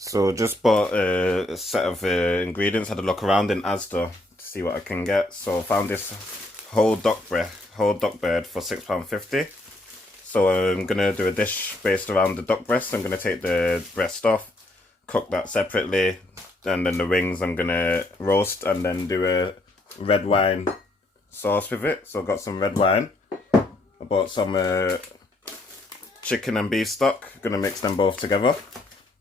So just bought a set of ingredients, had a look around in Asda to see what I can get. So I found this whole duck bird for £6.50. So I'm gonna do a dish based around the duck breast. I'm gonna take the breast off, cook that separately, and then the wings I'm gonna roast and then do a red wine sauce with it. So I got some red wine. I bought some chicken and beef stock. Gonna mix them both together.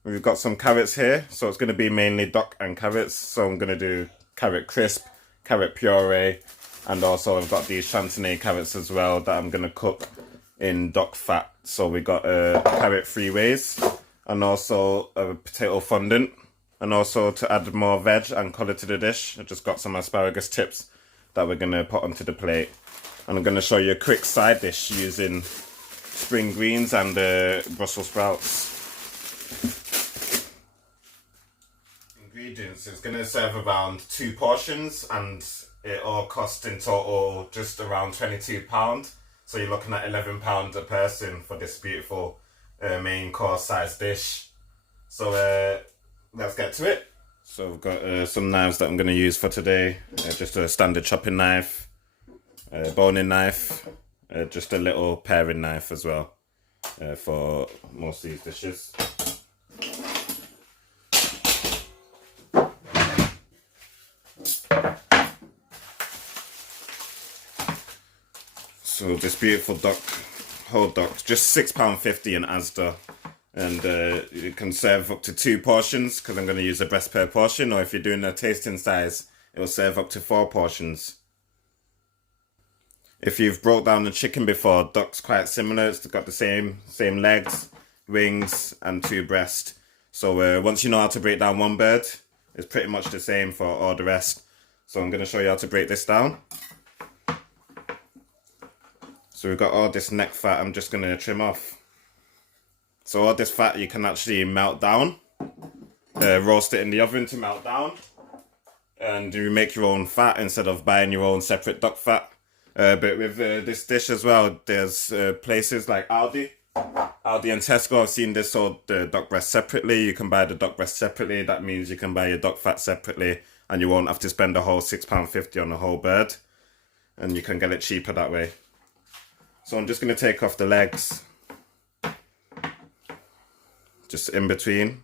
We've got some carrots here, so it's going to be mainly duck and carrots. So I'm going to do carrot crisp, carrot puree, and also I've got these Chantenay carrots as well that I'm going to cook in duck fat. So we got carrot three ways, and also a potato fondant, and also to add more veg and colour to the dish, I just got some asparagus tips that we're going to put onto the plate. And I'm going to show you a quick side dish using spring greens and Brussels sprouts. Ingredients, it's going to serve around 2 portions and it all costs in total just around £22. So you're looking at £11 a person for this beautiful main course size dish. So let's get to it. So I've got some knives that I'm going to use for today. Just a standard chopping knife, a boning knife, just a little paring knife as well for most of these dishes. So this beautiful whole duck, just £6.50 in Asda, and you can serve up to 2 portions because I'm going to use a breast per portion, or if you're doing a tasting size, it will serve up to 4 portions. If you've broke down the chicken before, duck's quite similar. It's got the same legs, wings, and 2 breasts. So once you know how to break down one bird, it's pretty much the same for all the rest. So I'm going to show you how to break this down. So we've got all this neck fat I'm just going to trim off. So all this fat you can actually melt down, roast it in the oven to melt down, and you make your own fat instead of buying your own separate duck fat. But with this dish as well, there's places like Aldi and Tesco. I've seen this sold the duck breast separately. You can buy the duck breast separately. That means you can buy your duck fat separately and you won't have to spend the whole £6.50 on the whole bird. And you can get it cheaper that way. So I'm just going to take off the legs, just in between.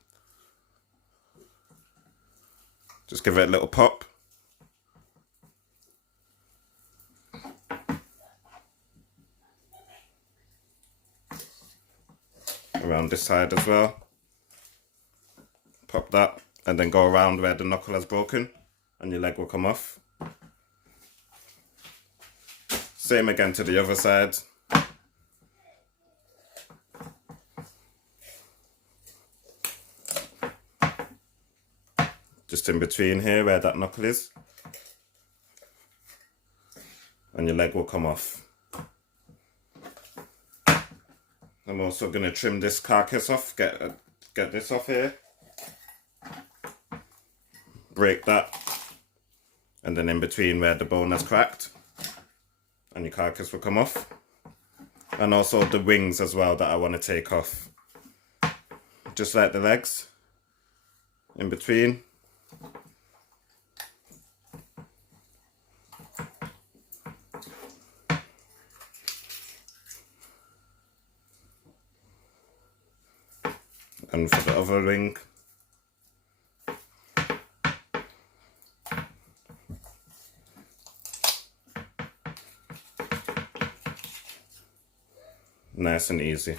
Just give it a little pop. Around this side as well. Pop that and then go around where the knuckle has broken and your leg will come off. Same again to the other side. Just in between here where that knuckle is. And your leg will come off. I'm also going to trim this carcass off, get this off here. Break that. And then in between where the bone has cracked. And your carcass will come off. And also the wings as well that I want to take off. Just like the legs. In between. And for the other wing. Nice and easy.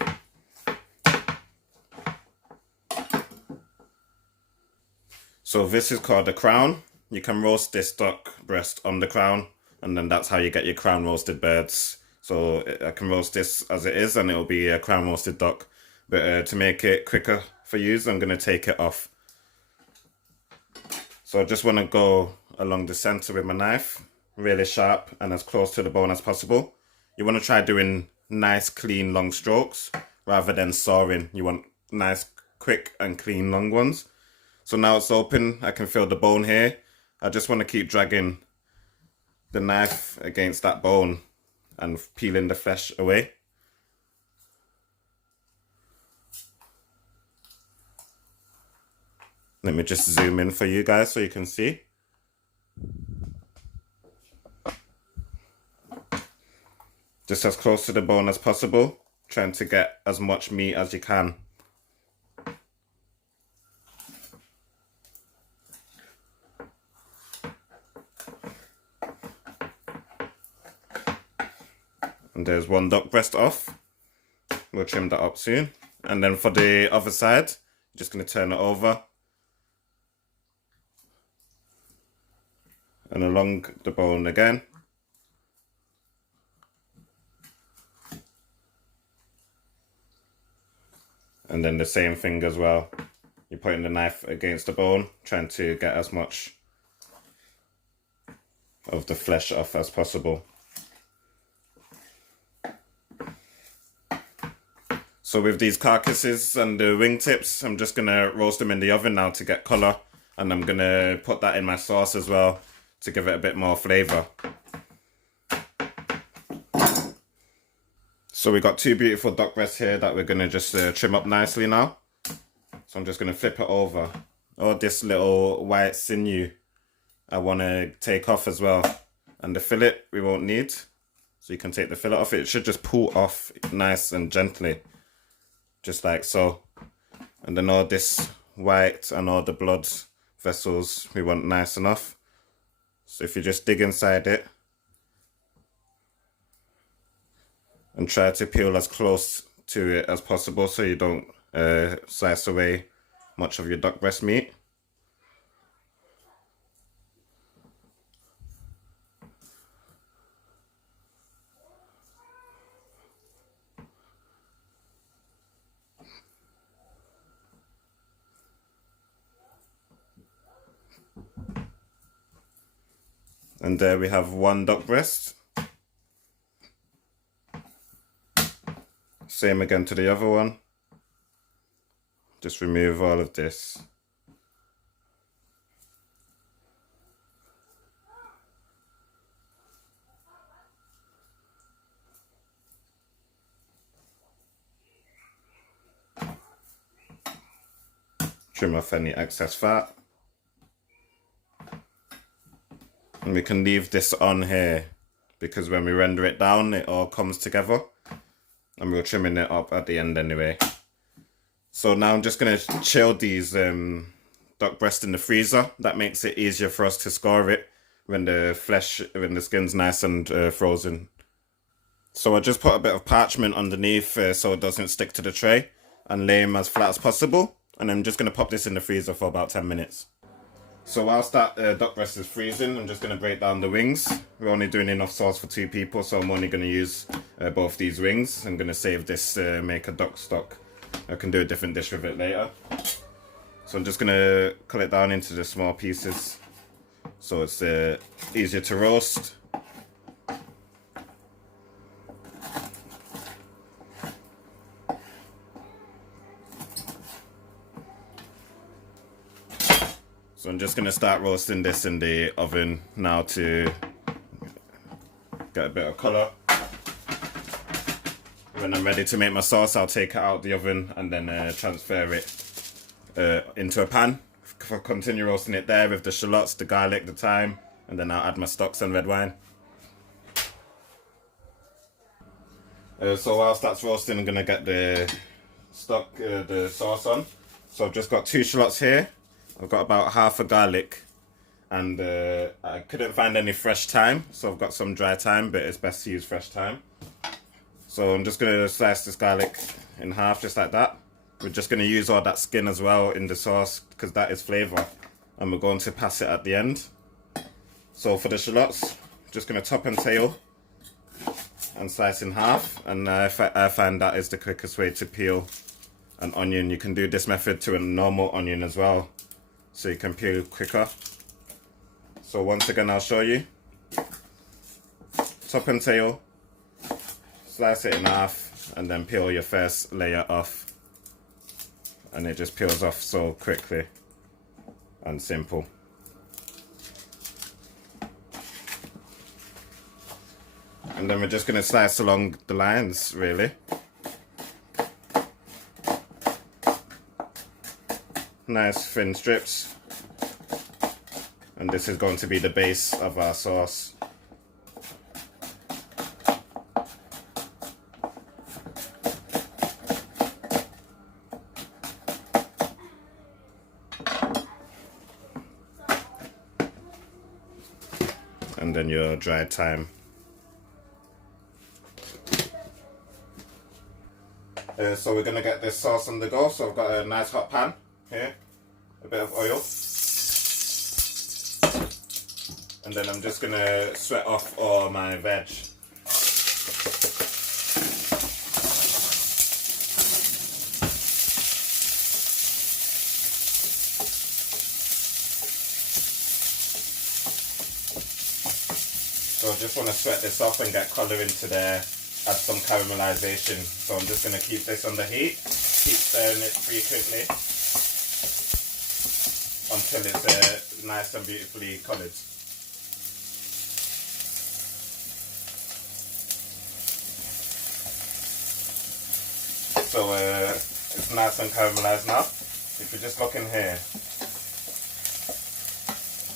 So this is called a crown. You can roast this duck breast on the crown, and then that's how you get your crown roasted birds. So I can roast this as it is and it'll be a crown roasted duck. But to make it quicker for you, I'm going to take it off. So I just want to go along the center with my knife, really sharp and as close to the bone as possible. You want to try doing nice, clean, long strokes rather than sawing. You want nice, quick and clean, long ones. So now it's open, I can feel the bone here. I just want to keep dragging the knife against that bone and peeling the flesh away. Let me just zoom in for you guys so you can see. Just as close to the bone as possible, trying to get as much meat as you can. And there's one duck breast off. We'll trim that up soon. And then for the other side, just going to turn it over. And along the bone again. And then the same thing as well. You're putting the knife against the bone, trying to get as much of the flesh off as possible. So with these carcasses and the wingtips, I'm just going to roast them in the oven now to get colour. And I'm going to put that in my sauce as well to give it a bit more flavour. So we got two beautiful duck breasts here that we're going to just trim up nicely now. So I'm just going to flip it over. Oh, this little white sinew I want to take off as well. And the fillet we won't need. So you can take the fillet off. It should just pull off nice and gently. Just like so. And then all this white and all the blood vessels we want nice enough. So if you just dig inside it and try to peel as close to it as possible so you don't slice away much of your duck breast meat. And there we have one duck breast. Same again to the other one. Just remove all of this. Trim off any excess fat. And we can leave this on here because when we render it down, it all comes together. And we're trimming it up at the end anyway. So now I'm just going to chill these duck breasts in the freezer. That makes it easier for us to score it when the skin's nice and frozen. So I just put a bit of parchment underneath so it doesn't stick to the tray and lay them as flat as possible. And I'm just going to pop this in the freezer for about 10 minutes. So whilst that duck breast is freezing, I'm just going to break down the wings. We're only doing enough sauce for 2 people, so I'm only going to use both these wings. I'm going to save this, make a duck stock. I can do a different dish with it later. So I'm just going to cut it down into the small pieces so it's easier to roast. So I'm just going to start roasting this in the oven now to get a bit of colour. When I'm ready to make my sauce, I'll take it out of the oven and then transfer it into a pan. Continue roasting it there with the shallots, the garlic, the thyme, and then I'll add my stocks and red wine. So whilst that's roasting, I'm going to get the sauce on. So I've just got 2 shallots here. I've got about half a garlic and I couldn't find any fresh thyme, so I've got some dry thyme, but it's best to use fresh thyme. So I'm just going to slice this garlic in half just like that. We're just going to use all that skin as well in the sauce because that is flavour, and we're going to pass it at the end. So for the shallots, just going to top and tail and slice in half, and I find that is the quickest way to peel an onion. You can do this method to a normal onion as well, so you can peel quicker. So once again, I'll show you. Top and tail, slice it in half, and then peel your first layer off. And it just peels off so quickly and simple. And then we're just going to slice along the lines, really. nice thin strips, and this is going to be the base of our sauce. And then your dried thyme. So we're going to get this sauce on the go. So I've got a nice hot pan here, a bit of oil, and then I'm just going to sweat off all my veg. So I just want to sweat this off and get colour into there, add some caramelisation. So I'm just going to keep this on the heat, keep stirring it frequently until it's nice and beautifully coloured. So it's nice and caramelised now. If you just look in here,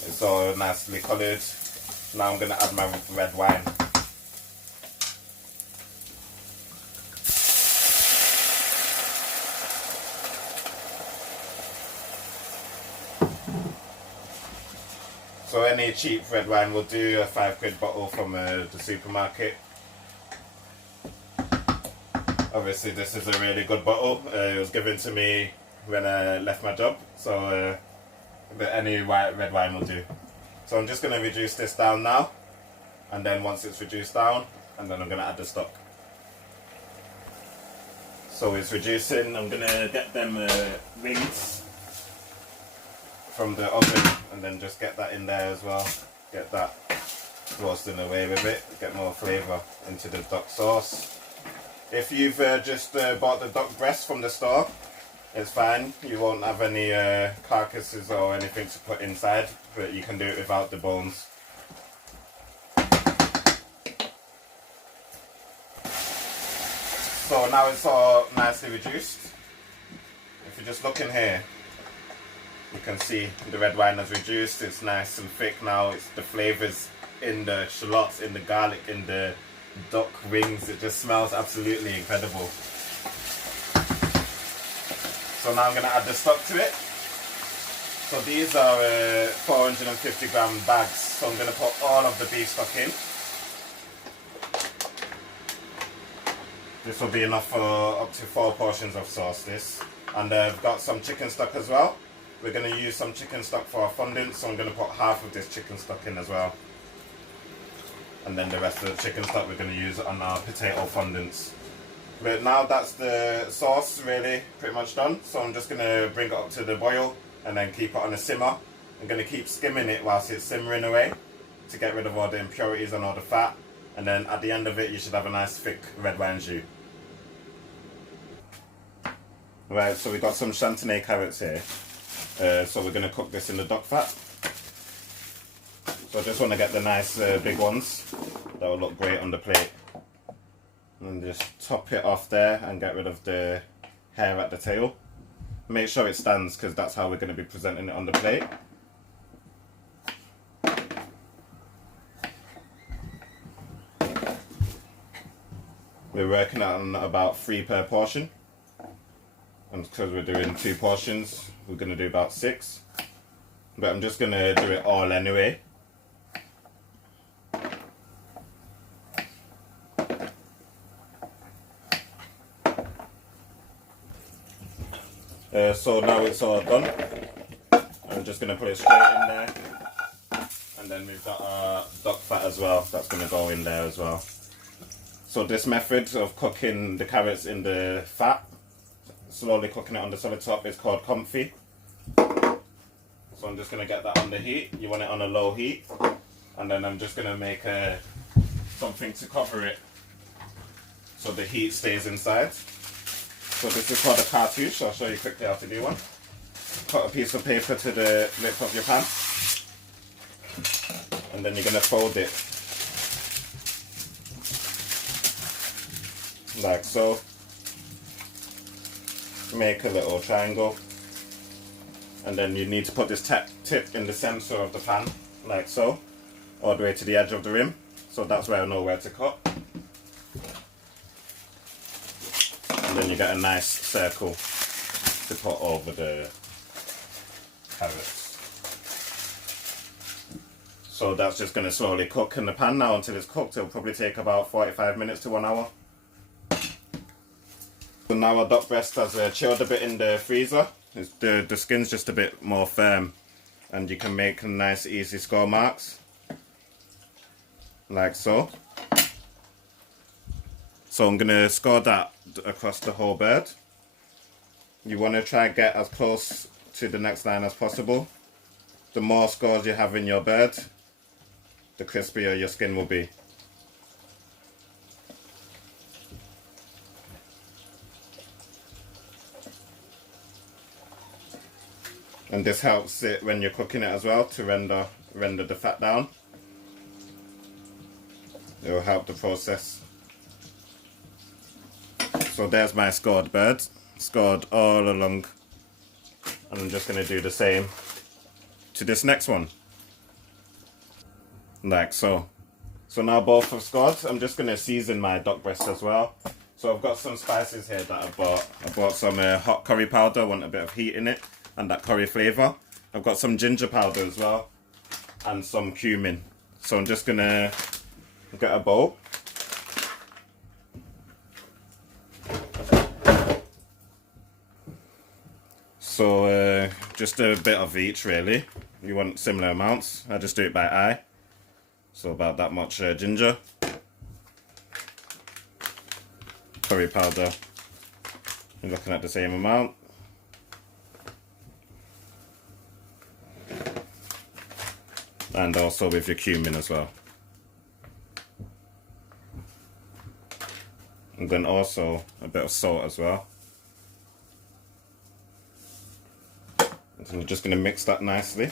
it's all nicely coloured. Now I'm going to add my red wine. So any cheap red wine will do, a £5 bottle from the supermarket. Obviously this is a really good bottle. It was given to me when I left my job, so but any red wine will do. So I'm just going to reduce this down now, and then once it's reduced down, and then I'm going to add the stock. So it's reducing. I'm going to get them rings from the oven, and then just get that in there as well. Get that roasting away with it, get more flavour into the duck sauce. If you've just bought the duck breast from the store, it's fine. You won't have any carcasses or anything to put inside, but you can do it without the bones. So now it's all nicely reduced. If you just look in here, you can see the red wine has reduced. It's nice and thick now. It's the flavours in the shallots, in the garlic, in the duck wings. It just smells absolutely incredible. So now I'm going to add the stock to it. So these are 450 gram bags. So I'm going to put all of the beef stock in. This will be enough for up to 4 portions of sauce, this. And I've got some chicken stock as well. We're going to use some chicken stock for our fondant, so I'm going to put half of this chicken stock in as well. And then the rest of the chicken stock we're going to use on our potato fondants. But now that's the sauce really pretty much done, so I'm just going to bring it up to the boil and then keep it on a simmer. I'm going to keep skimming it whilst it's simmering away to get rid of all the impurities and all the fat, and then at the end of it you should have a nice thick red wine jus. Right, so we've got some Chantenay carrots here, so we're going to cook this in the duck fat. So I just want to get the nice big ones that will look great on the plate. And just top it off there and get rid of the hair at the tail. Make sure it stands, because that's how we're going to be presenting it on the plate. We're working on about 3 per portion, and because we're doing 2 portions we're going to do about 6, but I'm just going to do it all anyway. So now it's all done, I'm just going to put it straight in there, and then we've got our duck fat as well, that's going to go in there as well. So this method of cooking the carrots in the fat, slowly cooking it on the solid top, is called confit. So I'm just going to get that on the heat. You want it on a low heat, and then I'm just going to make something to cover it so the heat stays inside. So this is called a cartouche. I'll show you quickly how to do one. Cut a piece of paper to the lip of your pan, and then you're going to fold it like so. Make a little triangle, And then you need to put this tip in the center of the pan, like so, all the way to the edge of the rim. So that's where I know where to cut. And then you get a nice circle to put over the carrots. So that's just going to slowly cook in the pan now until it's cooked. It'll probably take about 45 minutes to 1 hour. So now our duck breast has chilled a bit in the freezer. The skin's just a bit more firm, and you can make nice easy score marks, like so. So I'm going to score that across the whole bird. You want to try and get as close to the next line as possible. The more scores you have in your bird, the crispier your skin will be. And this helps it when you're cooking it as well to render the fat down. It will help the process. So there's my scored bird, scored all along. And I'm just going to do the same to this next one. Like so. So now both have scored. I'm just going to season my duck breast as well. So I've got some spices here that I bought. I bought some hot curry powder, want a bit of heat in it and that curry flavour. I've got some ginger powder as well and some cumin. So I'm just going to get a bowl. So just a bit of each really. You want similar amounts. I just do it by eye. So about that much ginger, curry powder, you're looking at the same amount, and also with your cumin as well. And then also a bit of salt as well. And I'm just going to mix that nicely.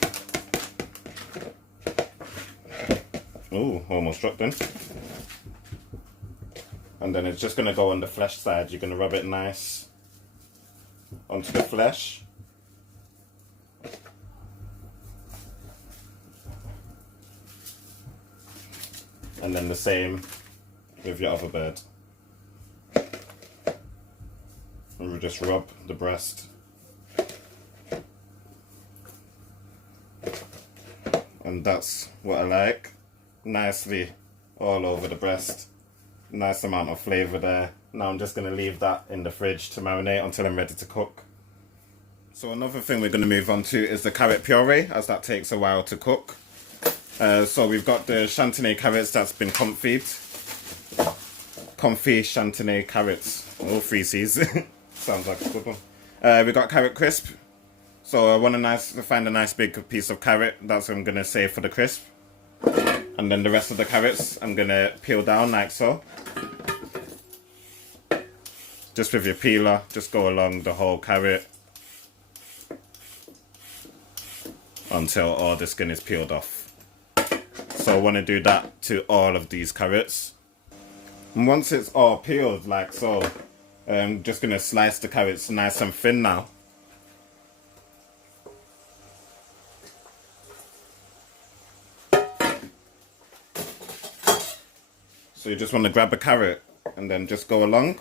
Ooh, almost dropped in. And then it's just going to go on the flesh side. You're going to rub it nice onto the flesh. And then the same with your other bird. And we just rub the breast. And that's what I like. Nicely all over the breast. Nice amount of flavour there. Now I'm just going to leave that in the fridge to marinate until I'm ready to cook. So another thing we're going to move on to is the carrot puree, as that takes a while to cook. So we've got the Chantenay carrots that's been confited. Confit Chantenay carrots. All three C's. Sounds like a good one. We got carrot crisp. So I want to find a nice big piece of carrot. That's what I'm going to save for the crisp. And then the rest of the carrots I'm going to peel down like so. Just with your peeler, just go along the whole carrot until all the skin is peeled off. So I want to do that to all of these carrots. And once it's all peeled like so, I'm just going to slice the carrots nice and thin now. So you just want to grab a carrot and then just go along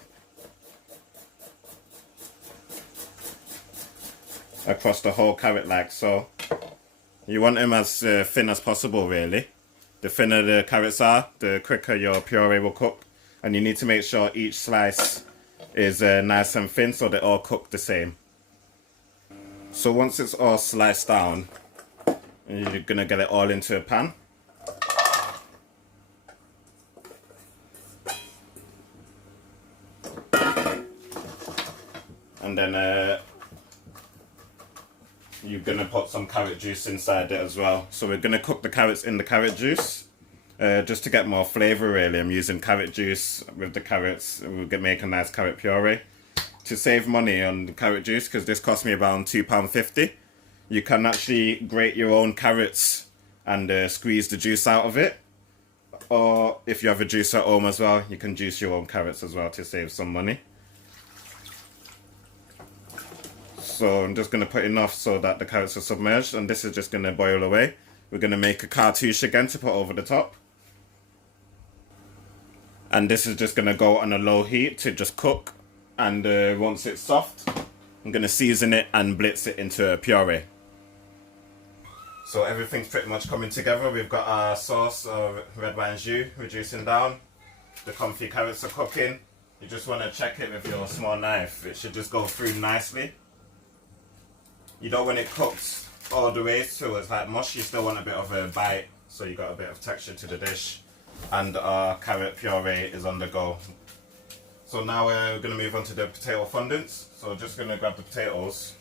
across the whole carrot like so. You want them as thin as possible really. The thinner the carrots are, the quicker your puree will cook. And you need to make sure each slice is nice and thin so they all cook the same. So once it's all sliced down, you're going to get it all into a pan. And then you're going to put some carrot juice inside it as well. So we're going to cook the carrots in the carrot juice. Just to get more flavour really, I'm using carrot juice with the carrots. We're going to make a nice carrot puree. To save money on the carrot juice, because this cost me around £2.50, you can actually grate your own carrots and squeeze the juice out of it. Or if you have a juicer at home as well, you can juice your own carrots as well to save some money. So I'm just going to put enough so that the carrots are submerged, and this is just going to boil away. We're going to make a cartouche again to put over the top. And this is just going to go on a low heat to just cook. And once it's soft, I'm going to season it and blitz it into a puree. So everything's pretty much coming together. We've got our sauce of red wine jus reducing down. The comfy carrots are cooking. You just want to check it with your small knife. It should just go through nicely. You don't want it cooked all the way so it's like mush. You still want a bit of a bite, so you got a bit of texture to the dish. And our carrot puree is on the go. So now we're going to move on to the potato fondants. So just going to grab the potatoes.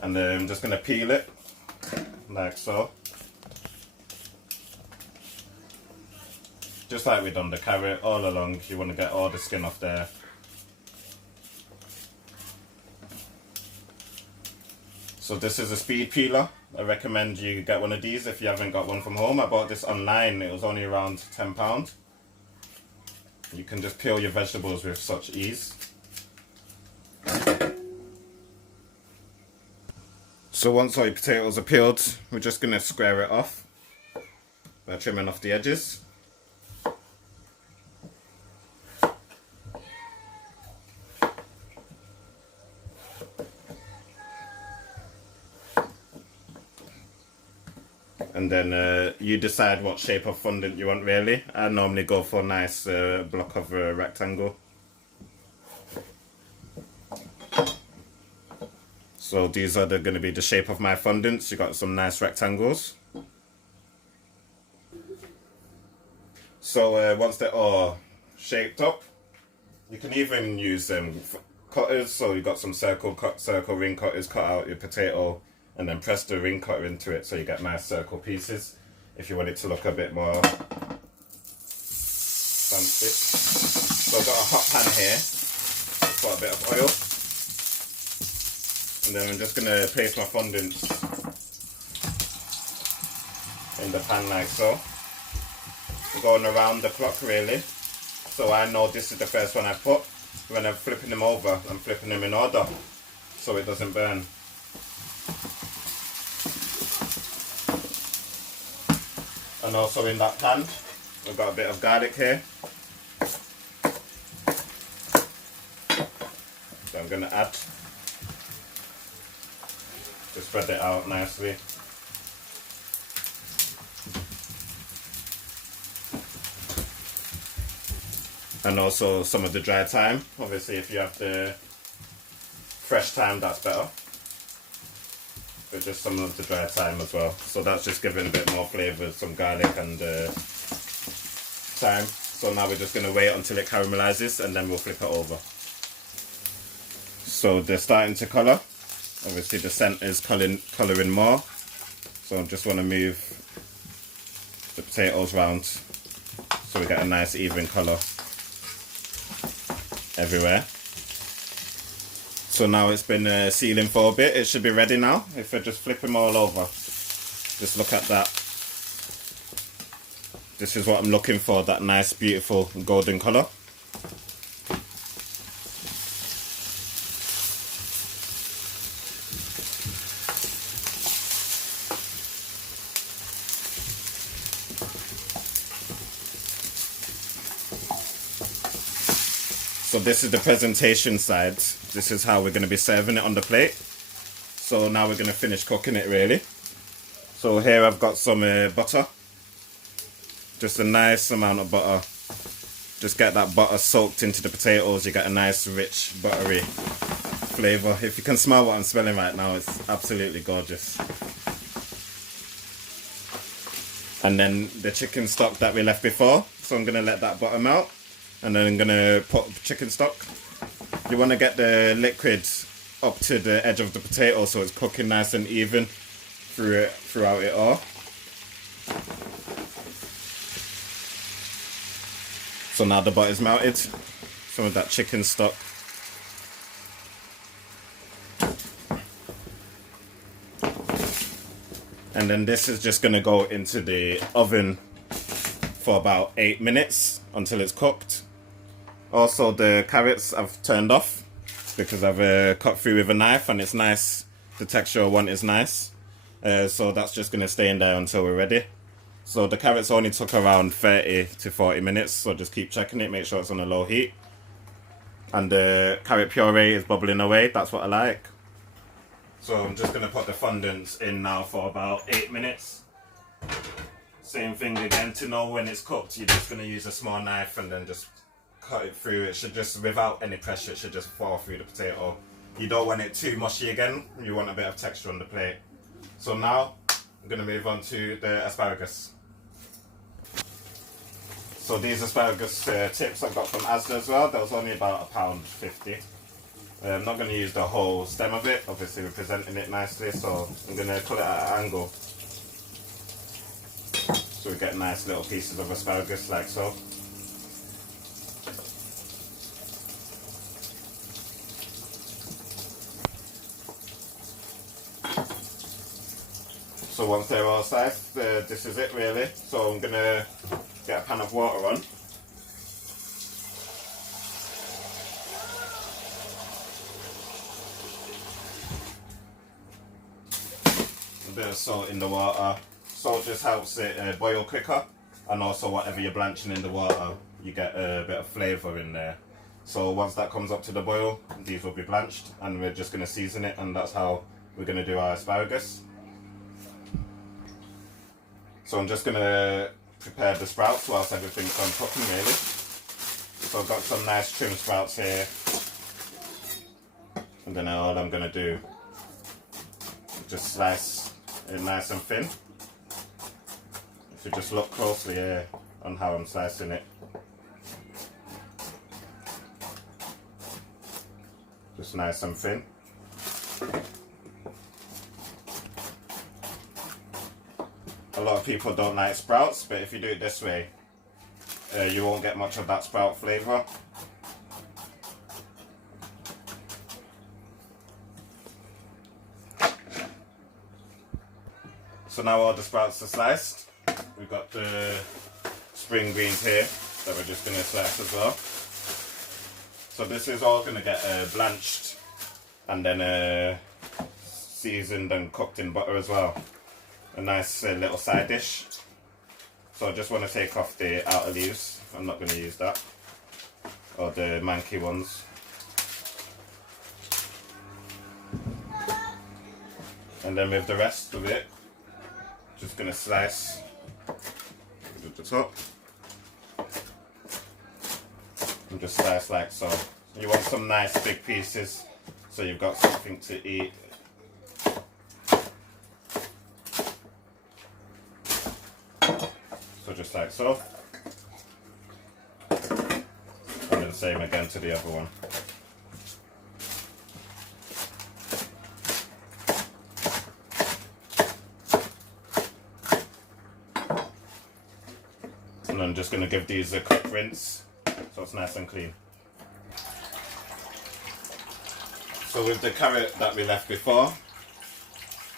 And then I'm just going to peel it, like so. Just like we've done the carrot all along, you want to get all the skin off there. So this is a speed peeler. I recommend you get one of these if you haven't got one from home. I bought this online, it was only around £10. You can just peel your vegetables with such ease. So once all your potatoes are peeled, we're just going to square it off by trimming off the edges. And then you decide what shape of fondant you want really. I normally go for a nice block of a rectangle. So these are going to be the shape of my fondants. You got some nice rectangles. So once they're all shaped up, you can even use cutters. So you got some circle ring cutters, cut out your potato and then press the ring cutter into it so you get nice circle pieces if you want it to look a bit more fancy. So I've got a hot pan here, put a bit of oil. And then I'm just going to place my fondants in the pan like so. I'm going around the clock really. So I know this is the first one I put. When I'm flipping them over, I'm flipping them in order so it doesn't burn. And also in that pan, I've got a bit of garlic here. So I'm going to add. Just spread it out nicely. And also some of the dry thyme. Obviously if you have the fresh thyme, that's better. But just some of the dry thyme as well. So that's just giving a bit more flavour, some garlic and thyme. So now we're just going to wait until it caramelizes and then we'll flip it over. So they're starting to colour. Obviously the scent is colouring more, so I just want to move the potatoes round so we get a nice even colour everywhere. So now it's been sealing for a bit, it should be ready now. If I just flip them all over, just look at that. This is what I'm looking for, that nice beautiful golden colour. So this is the presentation side. This is how we're going to be serving it on the plate. So now we're going to finish cooking it really. So here I've got some butter. Just a nice amount of butter. Just get that butter soaked into the potatoes. You get a nice rich buttery flavour. If you can smell what I'm smelling right now, it's absolutely gorgeous. And then the chicken stock that we left before. So I'm going to let that butter melt. And then I'm going to put chicken stock. You want to get the liquid up to the edge of the potato so it's cooking nice and even throughout it all. So now the butter's melted. Some of that chicken stock. And then this is just going to go into the oven for about 8 minutes until it's cooked. Also the carrots I've turned off because I've cut through with a knife and it's nice. The texture I want is nice. So that's just going to stay in there until we're ready. So the carrots only took around 30 to 40 minutes, so just keep checking it, make sure it's on a low heat. And the carrot puree is bubbling away, that's what I like. So I'm just going to put the fondants in now for about 8 minutes. Same thing again, to know when it's cooked, you're just going to use a small knife and then just cut it through. It should just, without any pressure, it should just fall through the potato. You don't want it too mushy again, you want a bit of texture on the plate. So now, I'm going to move on to the asparagus. So these asparagus tips I got from Asda as well, that was only about £1.50. I'm not going to use the whole stem of it, obviously we're presenting it nicely, so I'm going to cut it at an angle. So we get nice little pieces of asparagus like so. So once they're all sliced, this is it really. So I'm going to get a pan of water on. A bit of salt in the water. Salt just helps it boil quicker, and also whatever you're blanching in the water, you get a bit of flavour in there. So once that comes up to the boil, these will be blanched, and we're just going to season it, and that's how we're going to do our asparagus. So I'm just going to prepare the sprouts whilst everything's on cooking really. So I've got some nice trim sprouts here, and then all I'm going to do is just slice it nice and thin. If you just look closely here on how I'm slicing it, just nice and thin. A lot of people don't like sprouts, but if you do it this way, you won't get much of that sprout flavour. So now all the sprouts are sliced. We've got the spring greens here that we're just going to slice as well. So this is all going to get blanched and then seasoned and cooked in butter as well. A nice little side dish. So I just want to take off the outer leaves. I'm not going to use that, or the manky ones. And then with the rest of it, just going to slice at the top and just slice like so. You want some nice big pieces so you've got something to eat. So just like so, and then the same again to the other one. And I'm just going to give these a quick rinse so it's nice and clean. So with the carrot that we left before,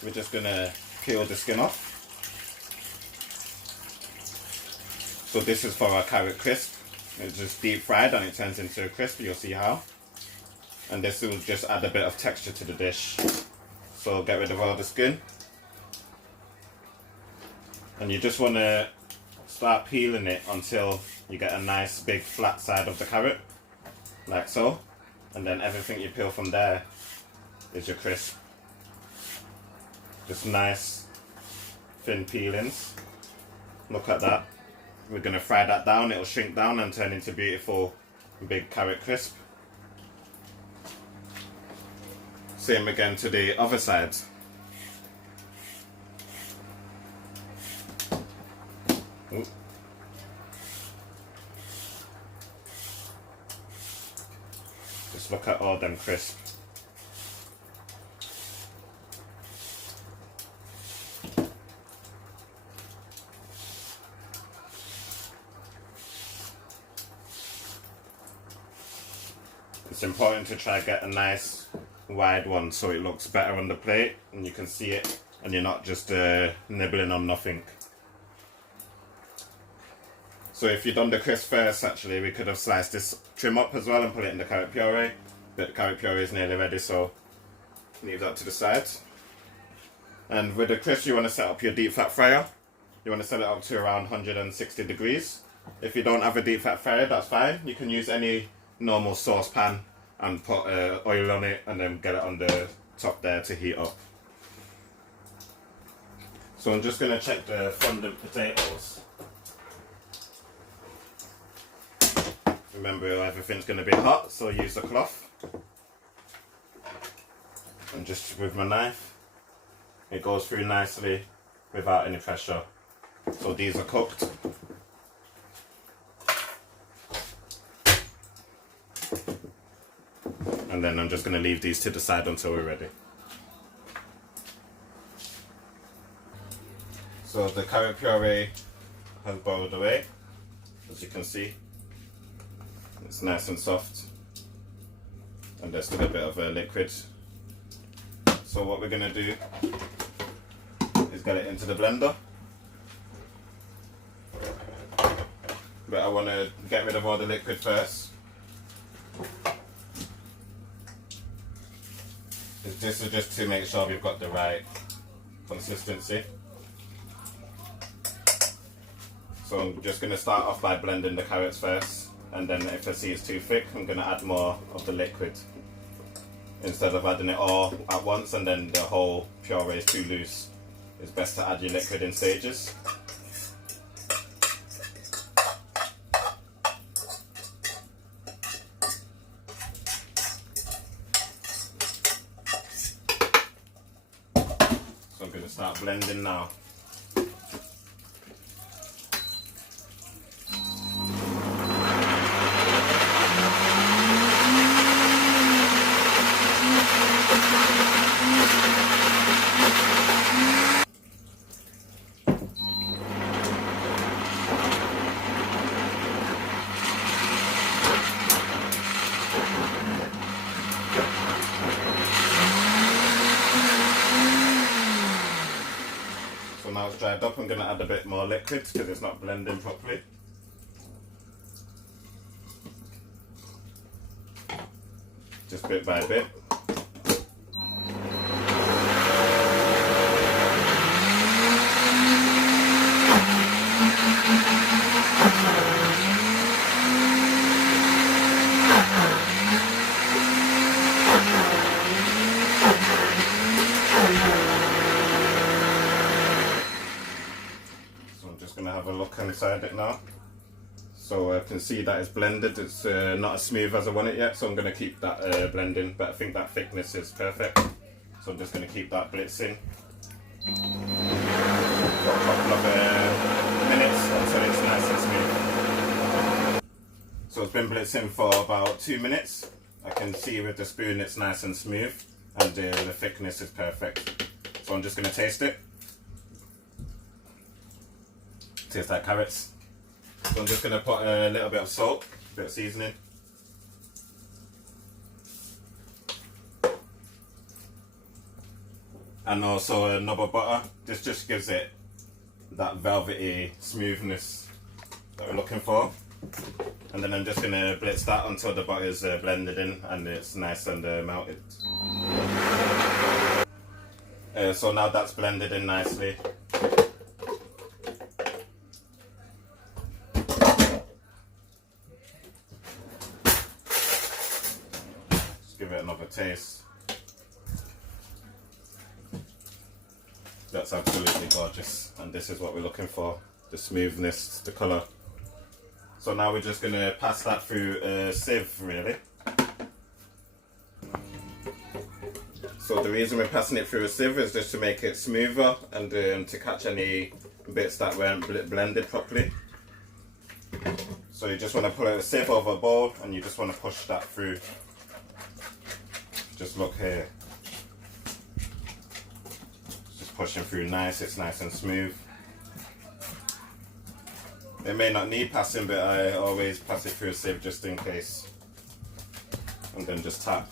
we're just going to peel the skin off. So this is for our carrot crisp. It's just deep fried and it turns into a crisp, you'll see how. And this will just add a bit of texture to the dish. So get rid of all the skin. And you just want to start peeling it until you get a nice big flat side of the carrot, like so. And then everything you peel from there is your crisp. Just nice thin peelings. Look at that. We're going to fry that down, it'll shrink down and turn into beautiful big carrot crisp. Same again to the other side. Ooh. Just look at all them crisp. It's important to try to get a nice wide one so it looks better on the plate and you can see it and you're not just nibbling on nothing. So if you've done the crisp first, actually we could have sliced this trim up as well and put it in the carrot puree, But the carrot puree is nearly ready, so leave that to the side. And with the crisp, you want to set up your deep fat fryer. You want to set it up to around 160 degrees. If you don't have a deep fat fryer, that's fine. You can use any normal saucepan and put oil on it and then get it on the top there to heat up. So I'm just going to check the fondant potatoes. Remember, everything's going to be hot, so use a cloth. And just with my knife, it goes through nicely without any pressure. So these are cooked. And then I'm just going to leave these to the side until we're ready. So the carrot puree has boiled away, as you can see. It's nice and soft, and there's still a bit of a liquid. So what we're going to do is get it into the blender. But I want to get rid of all the liquid first. This is just to make sure we've got the right consistency. So I'm just going to start off by blending the carrots first, and then if I see it's too thick, I'm going to add more of the liquid instead of adding it all at once and then the whole puree is too loose. It's best to add your liquid in stages. So I'm going to start blending now. So now it's dried up, I'm going to add a bit more liquid because it's not blending properly. Just bit by bit. Going to have a look inside it now. So I can see that it's blended. It's not as smooth as I want it yet, so I'm going to keep that blending, but I think that thickness is perfect, so I'm just going to keep that blitzing for a couple of minutes until it's nice and smooth. So it's been blitzing for about 2 minutes. I can see with the spoon it's nice and smooth, and the thickness is perfect. So I'm just going to taste it. Tastes like carrots. So I'm just going to put a little bit of salt, a bit of seasoning. And also a knob of butter. This just gives it that velvety smoothness that we're looking for. And then I'm just going to blitz that until the butter is blended in and it's nice and melted. So now that's blended in nicely. Give it another taste. That's absolutely gorgeous, and this is what we're looking for, the smoothness, the colour. So now we're just going to pass that through a sieve really. So the reason we're passing it through a sieve is just to make it smoother and to catch any bits that weren't blended properly. So you just want to pull out a sieve over a bowl and you just want to push that through. Just look here. Just pushing through nice, it's nice and smooth. It may not need passing, but I always pass it through a sieve just in case. And then just tap.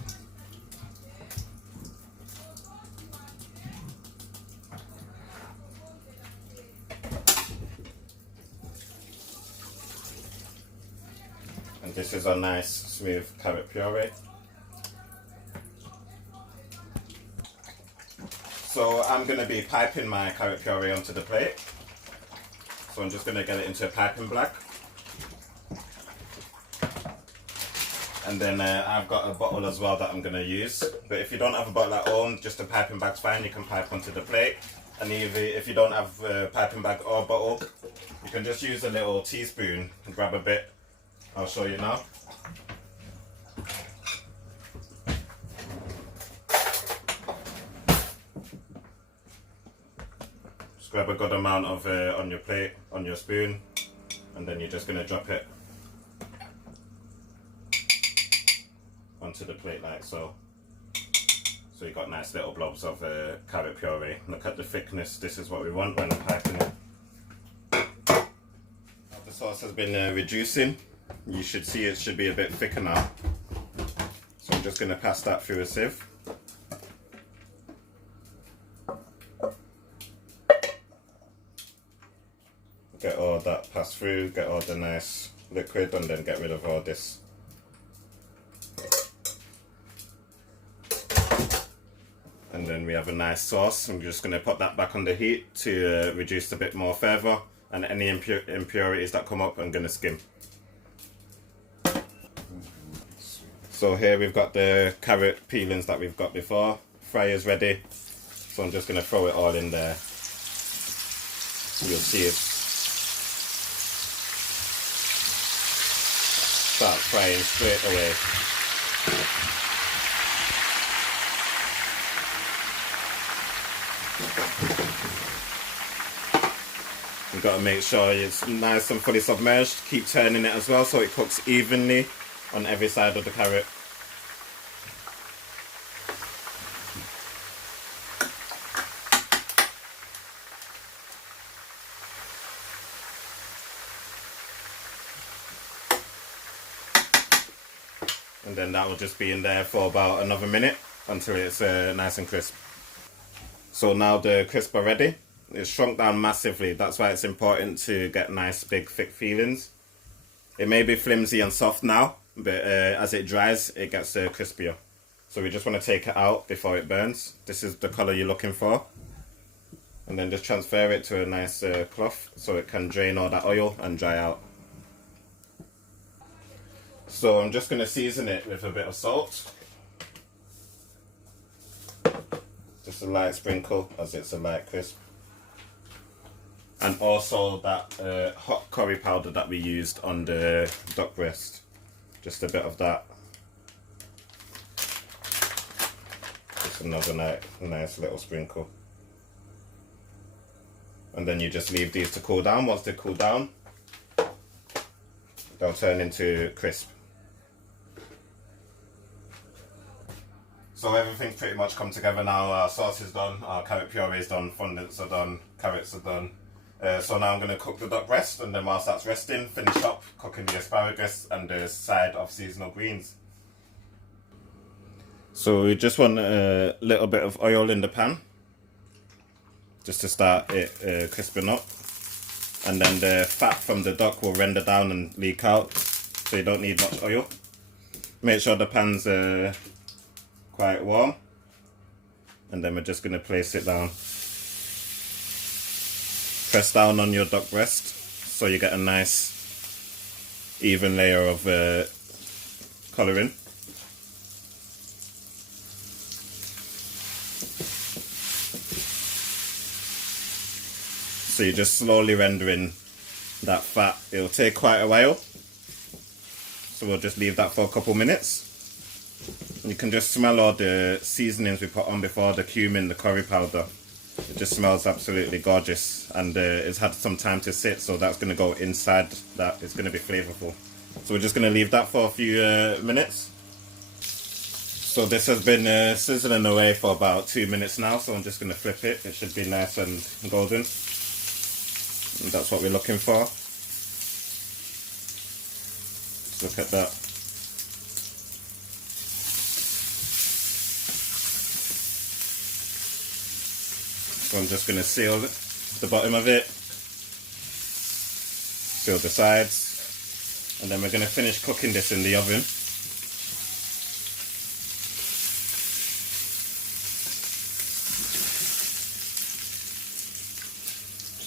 And this is a nice smooth carrot puree. So I'm going to be piping my carrot puree onto the plate. So I'm just going to get it into a piping bag. And then I've got a bottle as well that I'm going to use. But if you don't have a bottle at home, just a piping bag's fine. You can pipe onto the plate. And if you don't have a piping bag or bottle, you can just use a little teaspoon and grab a bit. I'll show you now. Just grab a good amount of on your plate, on your spoon, and then you're just going to drop it onto the plate like so. So you got nice little blobs of carrot puree. Look at the thickness, this is what we want when I'm piping it. Now the sauce has been reducing. You should see it should be a bit thicker now. So I'm just going to pass that through a sieve. Get all that passed through, get all the nice liquid, and then get rid of all this. And then we have a nice sauce. I'm just going to put that back on the heat to reduce a bit more further, and any impurities that come up I'm going to skim. So here we've got the carrot peelings that we've got before. Fryer's ready. So I'm just going to throw it all in there. You'll see it start frying straight away. You've got to make sure it's nice and fully submerged. Keep turning it as well so it cooks evenly on every side of the carrot. And then that will just be in there for about another minute until it's nice and crisp. So now the crisps are ready. It's shrunk down massively. That's why it's important to get nice big thick feelings. It may be flimsy and soft now, but as it dries it gets crispier. So we just want to take it out before it burns. This is the colour you're looking for. And then just transfer it to a nice cloth so it can drain all that oil and dry out. So I'm just going to season it with a bit of salt. Just a light sprinkle as it's a light crisp. And also that hot curry powder that we used on the duck breast. Just a bit of that. Just another nice little sprinkle. And then you just leave these to cool down. Once they cool down, they'll turn into crisp. So everything's pretty much come together now. Our sauce is done, our carrot puree is done, fondants are done, carrots are done. So now I'm going to cook the duck breast, and then whilst that's resting, finish up cooking the asparagus and the side of seasonal greens. So we just want a little bit of oil in the pan, just to start it crisping up. And then the fat from the duck will render down and leak out, so you don't need much oil. Make sure the pan's quite warm, and then we're just going to place it down. Press down on your duck breast so you get a nice even layer of colouring. So you're just slowly rendering that fat. It'll take quite a while, so we'll just leave that for a couple minutes. You can just smell all the seasonings we put on before, the cumin, the curry powder. It just smells absolutely gorgeous, and it's had some time to sit, so that's going to go inside that. It's going to be flavourful. So we're just going to leave that for a few minutes. So this has been sizzling away for about 2 minutes now, so I'm just going to flip it. It should be nice and golden. And that's what we're looking for. Just look at that. So I'm just going to seal the bottom of it, seal the sides, and then we're going to finish cooking this in the oven.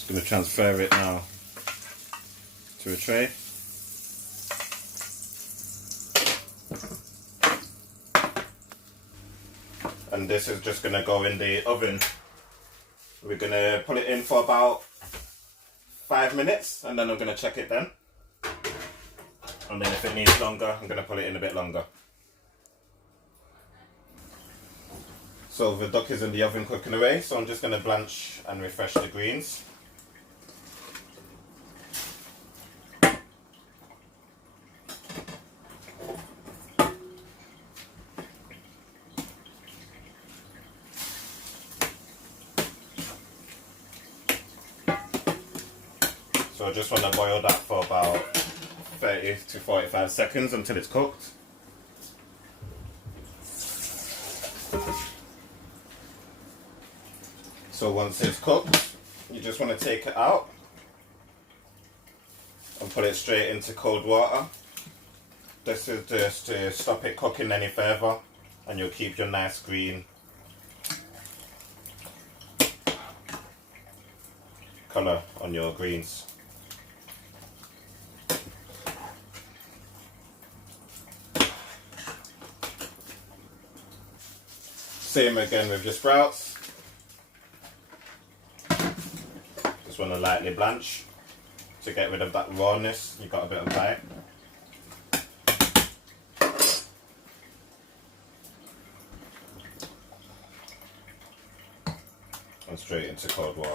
Just going to transfer it now to a tray. And this is just going to go in the oven. We're going to put it in for about 5 minutes, and then I'm going to check it then. And then if it needs longer, I'm going to put it in a bit longer. So the duck is in the oven cooking away, so I'm just going to blanch and refresh the greens. So I just want to boil that for about 30 to 45 seconds until it's cooked. So once it's cooked, you just want to take it out and put it straight into cold water. This is just to stop it cooking any further, and you'll keep your nice green colour on your greens. Same again with your sprouts. Just want to lightly blanch to get rid of that rawness. You've got a bit of bite. And straight into cold water.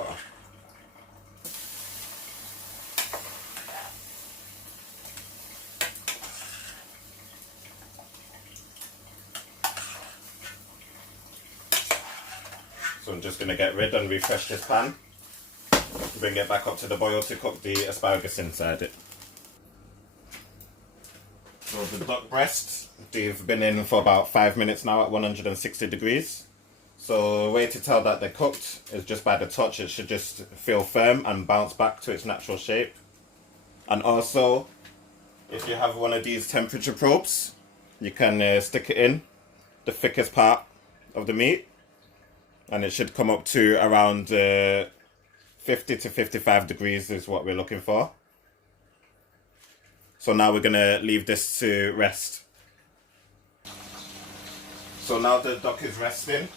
So I'm just going to get rid and refresh this pan. Bring it back up to the boil to cook the asparagus inside it. So the duck breasts, they've been in for about 5 minutes now at 160 degrees. So the way to tell that they're cooked is just by the touch. It should just feel firm and bounce back to its natural shape. And also, if you have one of these temperature probes, you can stick it in the thickest part of the meat, and it should come up to around 50 to 55 degrees is what we're looking for. So now we're going to leave this to rest. So now the duck is resting.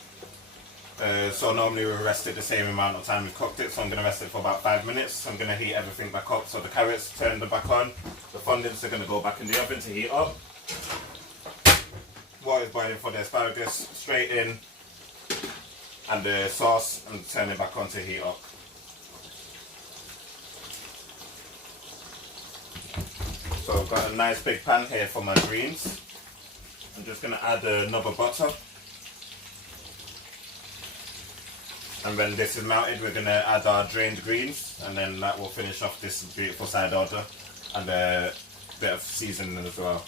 So normally we rest it the same amount of time we cooked it, so I'm going to rest it for about 5 minutes. So I'm going to heat everything back up. So the carrots, turn them back on. The fondants are going to go back in the oven to heat up. Water is boiling for the asparagus, straight in. And the sauce, and turn it back on to heat up. So I've got a nice big pan here for my greens. I'm just going to add another butter. And when this is melted, we're going to add our drained greens, and then that will finish off this beautiful side order, and a bit of seasoning as well.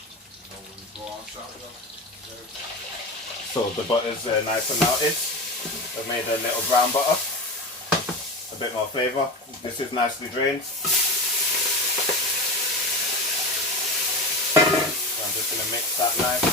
So the butter's nice and melted. I've made a little brown butter, a bit more flavour. This is nicely drained. So I'm just going to mix that nice.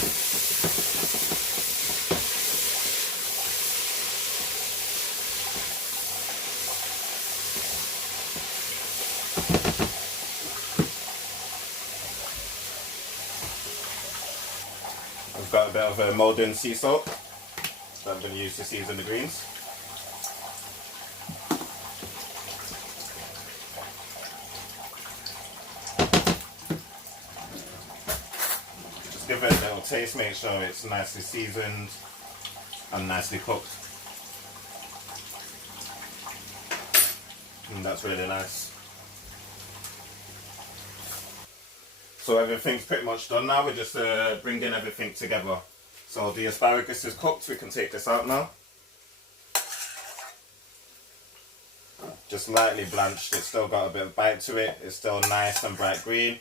I've got a bit of Maldon sea salt that I'm going to use to season the greens. Just give it a little taste, make sure it's nicely seasoned and nicely cooked. And that's really nice. So everything's pretty much done now. We're just bringing everything together. So the asparagus is cooked. We can take this out now. Just lightly blanched. It's still got a bit of bite to it. It's still nice and bright green.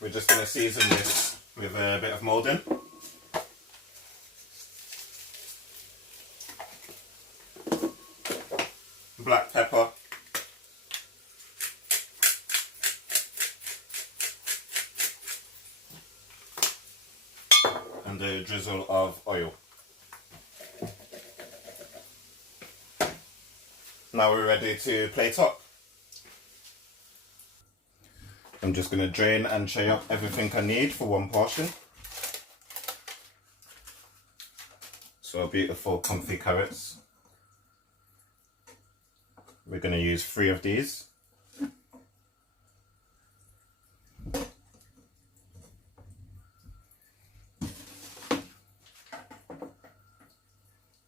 We're just going to season this with a bit of Maldon. Black pepper. And a drizzle of oil. Now we're ready to plate up. I'm just going to drain and tray up everything I need for one portion. So beautiful comfy carrots. We're going to use 3 of these.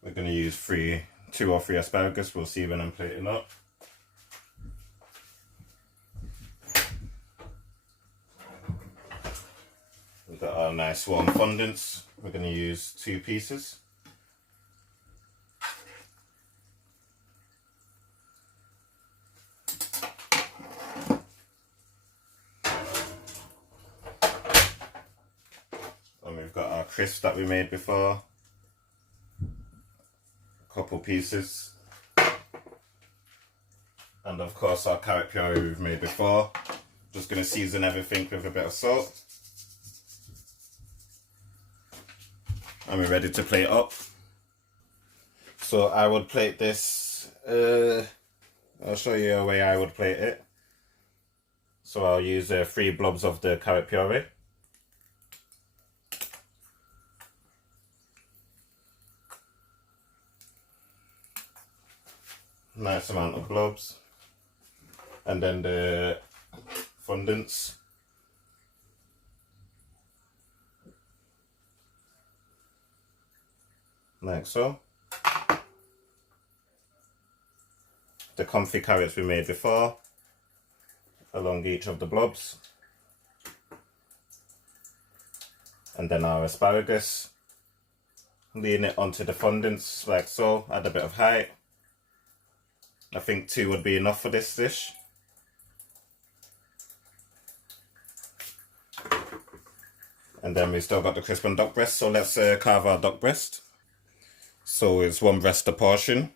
We're going to use 2 or 3 asparagus. We'll see when I'm plating up. We've got our nice warm fondants. We're going to use 2 pieces. And we've got our crisp that we made before. A couple pieces. And of course our carrot puree we've made before. Just going to season everything with a bit of salt. And we're ready to plate up. So I would plate this, I'll show you a way I would plate it. So I'll use 3 blobs of the carrot puree. Nice amount of blobs. And then the fondants. Like so. The comfy carrots we made before along each of the blobs, and then our asparagus. Lean it onto the fondants like so, add a bit of height. I think 2 would be enough for this dish. And then we still got the crisp and duck breast, so let's carve our duck breast. So it's 1 breast a portion.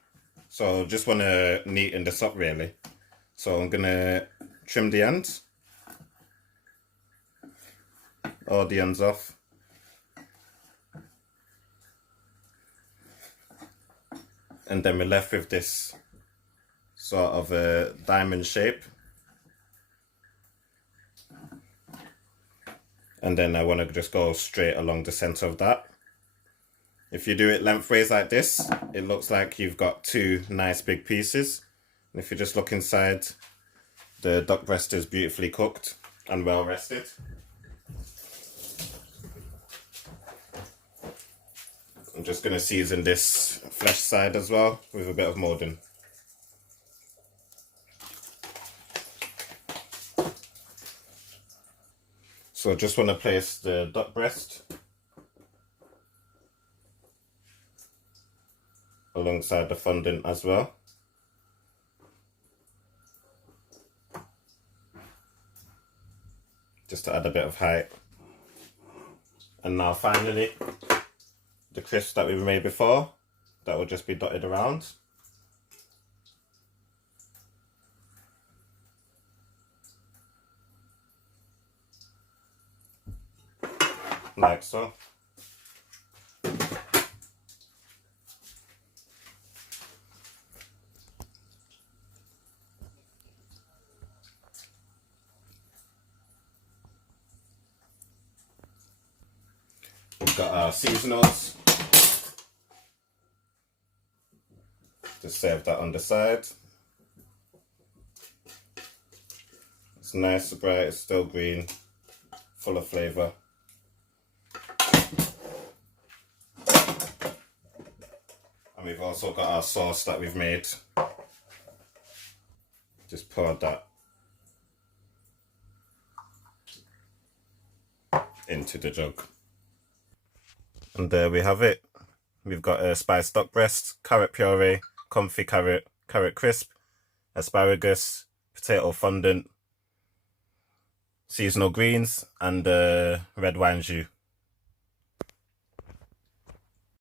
So just want to neaten this up really. So I'm going to trim the ends. All the ends off. And then we're left with this sort of a diamond shape. And then I want to just go straight along the center of that. If you do it lengthways like this, it looks like you've got 2 nice big pieces. And if you just look inside, the duck breast is beautifully cooked and well rested. I'm just going to season this flesh side as well with a bit of moulding. So I just want to place the duck breast alongside the fondant as well. Just to add a bit of height. And now finally, the crisps that we made before, that will just be dotted around. Like so. We've got our seasonals. Just serve that on the side. It's nice, bright, it's still green, full of flavour. And we've also got our sauce that we've made. Just pour that into the jug. And there we have it. We've got a spiced duck breast, carrot puree, comfy carrot, carrot crisp, asparagus, potato fondant, seasonal greens, and red wine jus.